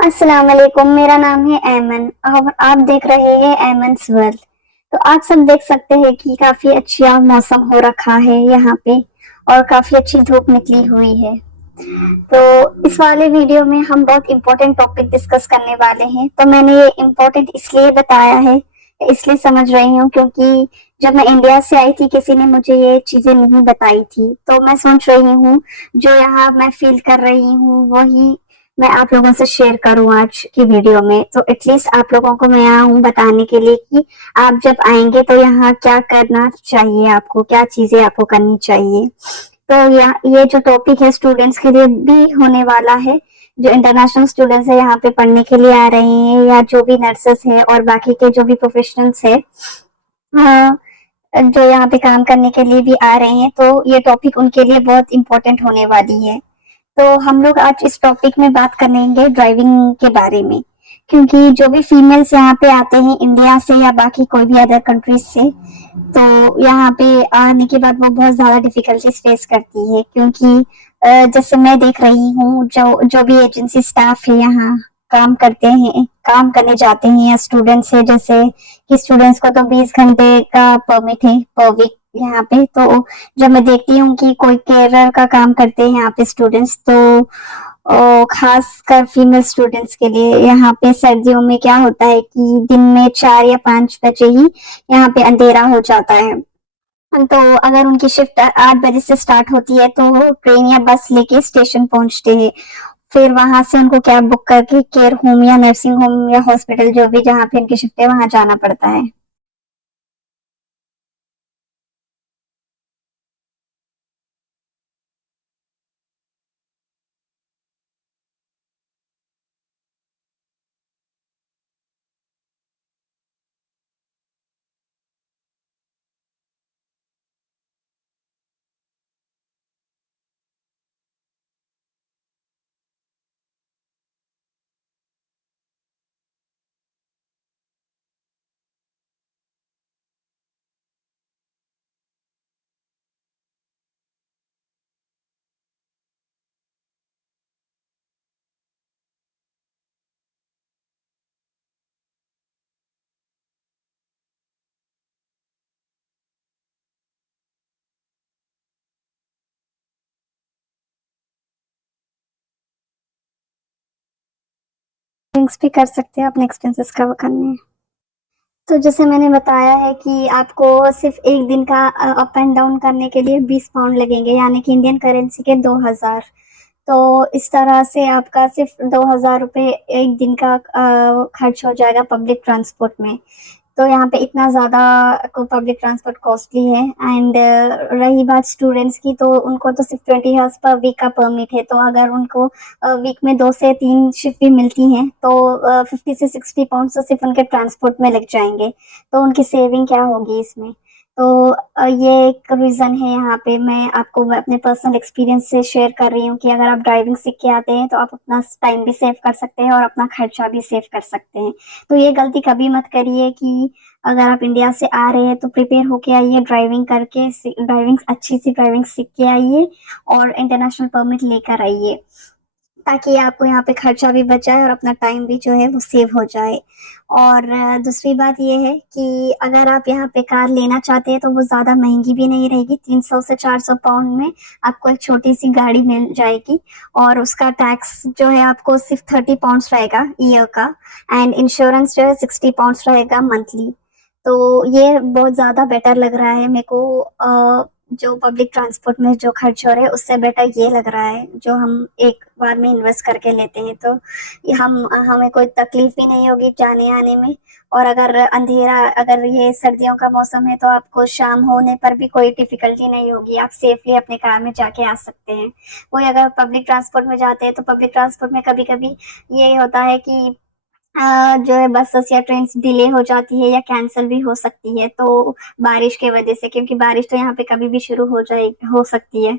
अस्सलाम वालेकुम। मेरा नाम है ऐमन और आप देख रहे हैं ऐमन्स वर्ल्ड। तो आप सब देख सकते हैं कि काफी अच्छा मौसम हो रखा है यहाँ पे और काफी अच्छी धूप निकली हुई है। तो इस वाले वीडियो में हम बहुत इम्पोर्टेंट टॉपिक डिस्कस करने वाले हैं। तो मैंने ये इम्पोर्टेंट इसलिए बताया है, इसलिए समझ रही हूँ क्योंकि जब मैं इंडिया से आई थी किसी ने मुझे ये चीजें नहीं बताई थी। तो मैं सोच रही हूँ जो यहाँ मैं फील कर रही हूँ वही मैं आप लोगों से शेयर करूं आज की वीडियो में। तो एटलीस्ट आप लोगों को मैं यहाँ हूँ बताने के लिए कि आप जब आएंगे तो यहाँ क्या करना चाहिए, आपको क्या चीजें आपको करनी चाहिए। तो ये जो टॉपिक है स्टूडेंट्स के लिए भी होने वाला है, जो इंटरनेशनल स्टूडेंट्स है यहाँ पे पढ़ने के लिए आ रहे हैं या जो भी नर्सेस है और बाकी के जो भी प्रोफेशनल्स है जो यहाँ पे काम करने के लिए भी आ रहे हैं, तो ये टॉपिक उनके लिए बहुत इम्पोर्टेंट होने वाली है। तो हम लोग आज इस टॉपिक में बात करेंगे ड्राइविंग के बारे में, क्योंकि जो भी फीमेल्स यहाँ पे आते हैं इंडिया से या बाकी कोई भी अदर कंट्रीज से, तो यहाँ पे आने के बाद वो बहुत ज्यादा डिफिकल्टीज फेस करती है। क्योंकि जैसे मैं देख रही हूँ जो जो भी एजेंसी स्टाफ है यहाँ काम करते हैं, काम करने जाते हैं या स्टूडेंट्स है, जैसे कि स्टूडेंट्स को तो 20 घंटे का परमिट है पर वीक यहाँ पे। तो जब मैं देखती हूँ कि कोई केयर का काम करते हैं यहाँ पे स्टूडेंट्स, तो खासकर फीमेल स्टूडेंट्स के लिए यहाँ पे सर्दियों में क्या होता है कि दिन में 4 या 5 बजे ही यहाँ पे अंधेरा हो जाता है। तो अगर उनकी शिफ्ट 8 बजे से स्टार्ट होती है तो वो ट्रेन या बस लेके स्टेशन पहुंचते हैं। फिर वहां से उनको कैब बुक करके केयर होम या नर्सिंग होम या हॉस्पिटल जो भी जहाँ पे उनकी शिफ्ट है वहां जाना पड़ता है। थिंग्स भी कर सकते हैं अपने एक्सपेंसेस कवर करने। तो जैसे मैंने बताया है कि आपको सिर्फ एक दिन का अप एंड डाउन करने के लिए 20 पाउंड लगेंगे, यानी कि इंडियन करेंसी के 2,000। तो इस तरह से आपका सिर्फ 2,000 रुपये एक दिन का खर्च हो जाएगा पब्लिक ट्रांसपोर्ट में। तो यहाँ पे इतना ज़्यादा को पब्लिक ट्रांसपोर्ट कॉस्टली है। एंड रही बात स्टूडेंट्स की, तो उनको तो सिर्फ 20 आवर्स पर वीक का परमिट है। तो अगर उनको वीक में 2 से 3 शिफ्ट भी मिलती हैं तो 50 से 60 पाउंड तो सिर्फ उनके ट्रांसपोर्ट में लग जाएंगे। तो उनकी सेविंग क्या होगी इसमें। तो ये एक रीज़न है। यहाँ पे मैं आपको अपने पर्सनल एक्सपीरियंस से शेयर कर रही हूँ कि अगर आप ड्राइविंग सीख के आते हैं तो आप अपना टाइम भी सेव कर सकते हैं और अपना खर्चा भी सेव कर सकते हैं। तो ये गलती कभी मत करिए कि अगर आप इंडिया से आ रहे हैं तो प्रिपेयर होके आइए, ड्राइविंग करके ड्राइविंग अच्छी सी ड्राइविंग सीख के आइए और इंटरनेशनल परमिट लेकर आइए, ताकि आपको यहाँ पे खर्चा भी बच जाए और अपना टाइम भी जो है वो सेव हो जाए। और दूसरी बात ये है कि अगर आप यहाँ पे कार लेना चाहते हैं तो वो ज़्यादा महंगी भी नहीं रहेगी। 300 से 400 पाउंड में आपको एक छोटी सी गाड़ी मिल जाएगी और उसका टैक्स जो है आपको सिर्फ 30 पाउंड्स रहेगा ईयर का। एंड इंश्योरेंस जो है 60 पाउंड्स रहेगा मंथली। तो ये बहुत ज़्यादा बेटर लग रहा है मेरे को। जो पब्लिक ट्रांसपोर्ट में जो खर्च हो रहे हैं उससे बेटर ये लग रहा है जो हम एक बार में इन्वेस्ट करके लेते हैं। तो हम हमें कोई तकलीफ भी नहीं होगी जाने आने में। और अगर अंधेरा, अगर ये सर्दियों का मौसम है तो आपको शाम होने पर भी कोई डिफिकल्टी नहीं होगी, आप सेफली अपने कार में जाके आ सकते हैं। वही अगर पब्लिक ट्रांसपोर्ट में जाते हैं तो पब्लिक ट्रांसपोर्ट में कभी कभी ये होता है कि जो है बसेस या ट्रेन डिले हो जाती है या कैंसिल भी हो सकती है, तो बारिश की वजह से, क्योंकि बारिश तो यहाँ पे कभी भी शुरू हो सकती है।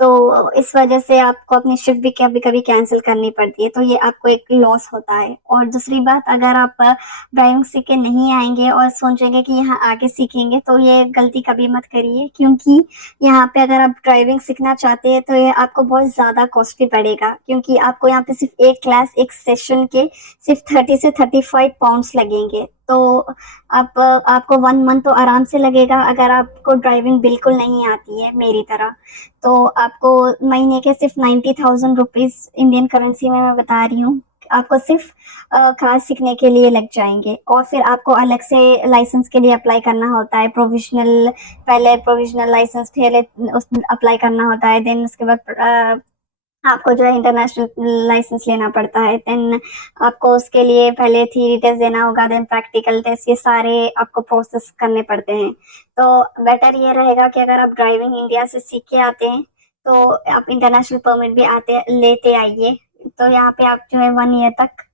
तो इस वजह से आपको अपनी शिफ्ट भी कभी-कभी कैंसल करनी पड़ती है, तो ये आपको एक लॉस होता है। और दूसरी बात, अगर आप ड्राइविंग सीख के नहीं आएँगे और सोचेंगे कि यहाँ आके सीखेंगे, तो ये गलती कभी मत करिए, क्योंकि यहाँ पे अगर आप ड्राइविंग सीखना चाहते हैं, तो ये आपको बहुत ज़्यादा कॉस्टली पड़ेगा, क्योंकि आपको यहाँ पे सिर्फ़ 1 क्लास, 1 सेशन के सिर्फ़ 30 से 35 पाउंड्स लगेंगे। तो आपको 1 मंथ तो आराम से लगेगा, अगर आपको ड्राइविंग बिल्कुल नहीं आती है मेरी तरह। तो आपको महीने के सिर्फ 90,000 रुपीज़ इंडियन करेंसी में मैं बता रही हूँ, आपको सिर्फ कार सीखने के लिए लग जाएँगे। और फिर आपको अलग से लाइसेंस के लिए अप्लाई करना होता है, प्रोविज़नल, पहले प्रोविज़नल लाइसेंस पहले उसमें अप्लाई करना होता है, देन उसके बाद आपको जो है इंटरनेशनल लाइसेंस लेना पड़ता है, देन आपको उसके लिए पहले थ्योरी टेस्ट देना होगा, देन प्रैक्टिकल टेस्ट, ये सारे आपको प्रोसेस करने पड़ते हैं। तो बेटर ये रहेगा कि अगर आप ड्राइविंग इंडिया से सीख के आते हैं, तो आप इंटरनेशनल परमिट भी आते लेते आइए, तो यहाँ पे आप जो है 1 ईयर तक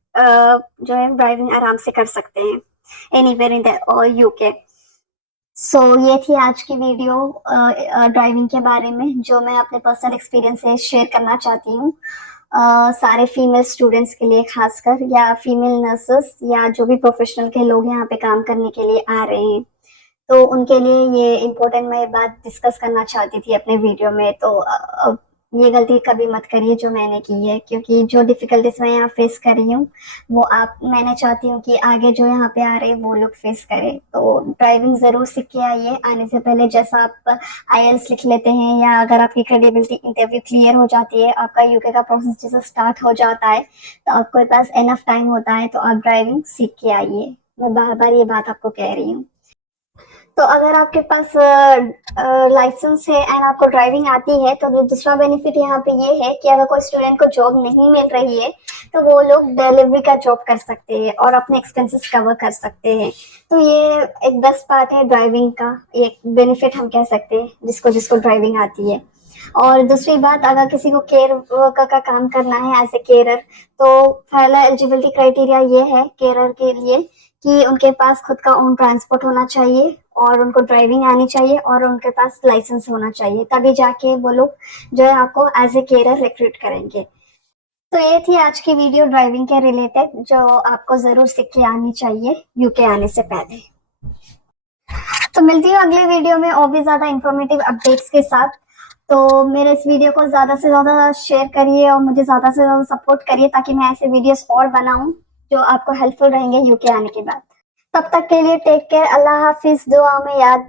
जो है ड्राइविंग आराम से कर सकते हैं, एनीवेयर इन द यूके। सो ये थी आज की वीडियो ड्राइविंग के बारे में, जो मैं अपने पर्सनल एक्सपीरियंस से शेयर करना चाहती हूँ सारे फीमेल स्टूडेंट्स के लिए, खासकर, या फीमेल नर्सेस, या जो भी प्रोफेशनल के लोग यहाँ पे काम करने के लिए आ रहे हैं, तो उनके लिए ये इम्पोर्टेंट मैं बात डिस्कस करना चाहती थी अपने वीडियो में। तो ये गलती कभी मत करिए जो मैंने की है, क्योंकि जो डिफ़िकल्टीज़ मैं यहाँ फेस कर रही हूँ, वो मैंने चाहती हूँ कि आगे जो यहाँ पे आ रहे हैं वो लोग फेस करें। तो ड्राइविंग ज़रूर सीख के आइए आने से पहले, जैसा आप आईएलटीएस लिख लेते हैं, या अगर आपकी क्रेडिबिलिटी इंटरव्यू क्लियर हो जाती है, आपका यूके का प्रोसेस जैसे स्टार्ट हो जाता है, तो आपके पास इनफ टाइम होता है, तो आप ड्राइविंग सीख के आइए। मैं बार-बार ये बात आपको कह रही हूँ। तो अगर आपके पास लाइसेंस है एंड आपको ड्राइविंग आती है, तो दूसरा बेनिफिट यहाँ पे ये है कि अगर कोई स्टूडेंट को जॉब नहीं मिल रही है, तो वो लोग डिलीवरी का जॉब कर सकते हैं और अपने एक्सपेंसेस कवर कर सकते हैं। तो ये एक बेस्ट पार्ट है ड्राइविंग का, एक बेनिफिट हम कह सकते हैं, जिसको जिसको ड्राइविंग आती है। और दूसरी बात, अगर किसी को केयर का काम करना है एज ए केयरर, तो पहला एलिजिबिलिटी क्राइटेरिया ये है केयरर के लिए कि उनके पास खुद का ओन ट्रांसपोर्ट होना चाहिए, और उनको ड्राइविंग आनी चाहिए, और उनके पास लाइसेंस होना चाहिए, तभी जाके वो लोग जो है आपको एज ए केयरर रिक्रूट करेंगे। तो ये थी आज की वीडियो ड्राइविंग के रिलेटेड, जो आपको जरूर सीख के आनी चाहिए यूके आने से पहले। तो मिलती हूँ अगले वीडियो में और भी ज्यादा इंफॉर्मेटिव अपडेट्स के साथ। तो मेरे इस वीडियो को ज्यादा से ज्यादा शेयर करिए और मुझे ज्यादा से ज्यादा सपोर्ट करिए, ताकि मैं ऐसे वीडियोस और बनाऊं जो आपको हेल्पफुल रहेंगे यूके आने के बाद। तब तक के लिए टेक केयर, अल्लाह हाफिज, दुआ में याद